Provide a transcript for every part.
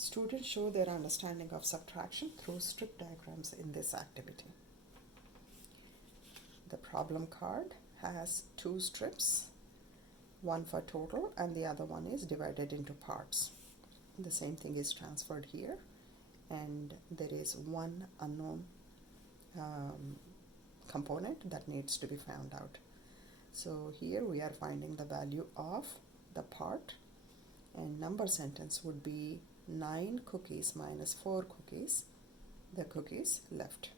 Students show their understanding of subtraction through strip diagrams in this activity. The problem card has two strips, one for total and the other one is divided into parts. The same thing is transferred here, and there is one unknown component that needs to be found out. So here we are finding the value of the part, and number sentence would be 9 cookies minus 4 cookies, the cookies left.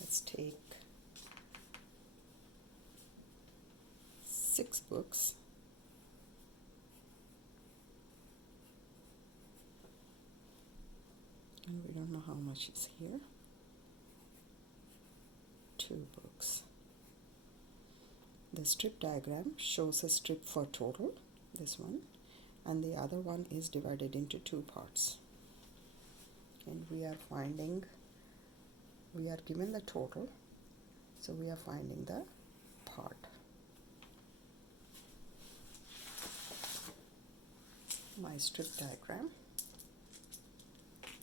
Let's take 6 books. And we don't know how much is here. 2 books. The strip diagram shows a strip for total, this one, and the other one is divided into 2 parts. And we are given the total, so we are finding the part. My strip diagram,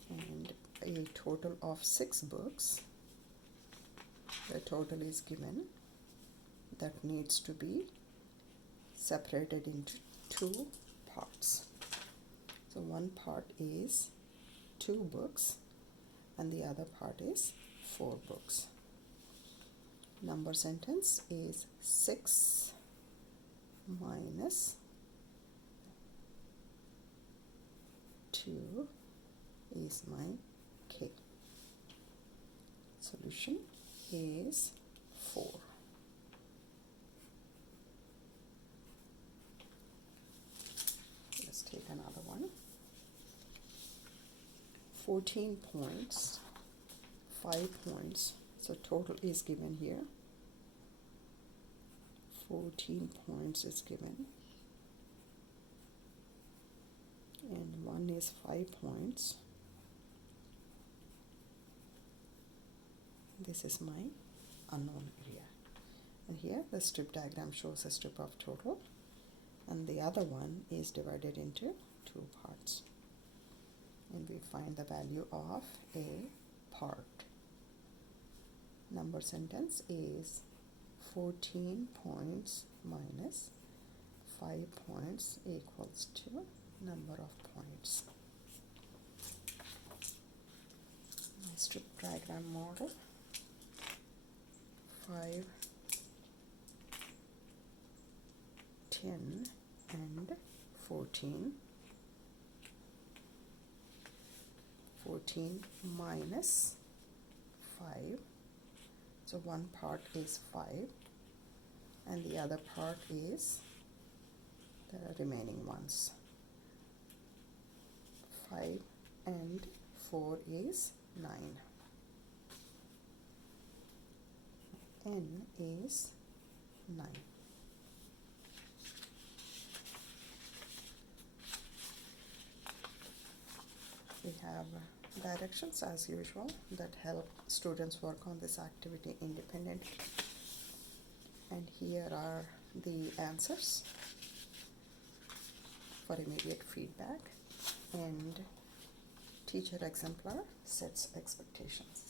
and a total of 6 books. The total is given, that needs to be separated into 2 parts. So one part is 2 books and the other part is 4 books. Number sentence is 6 minus 2 is my K. Solution is 4. Let's take another one. 14 points, 5 points, so total is given here. 14 points is given, and one is 5 points. This is my unknown area. And here the strip diagram shows a strip of total, and the other one is divided into 2 parts. And we find the value of a part. Number sentence is 14 points minus 5 points equals to number of points. My strip diagram model: 5, 10 and 14. 14 minus 5, so one part is 5 and the other part is the remaining ones. 5 and 4 is 9. N is 9. We have directions as usual that help students work on this activity independently. And here are the answers for immediate feedback, and teacher exemplar sets expectations.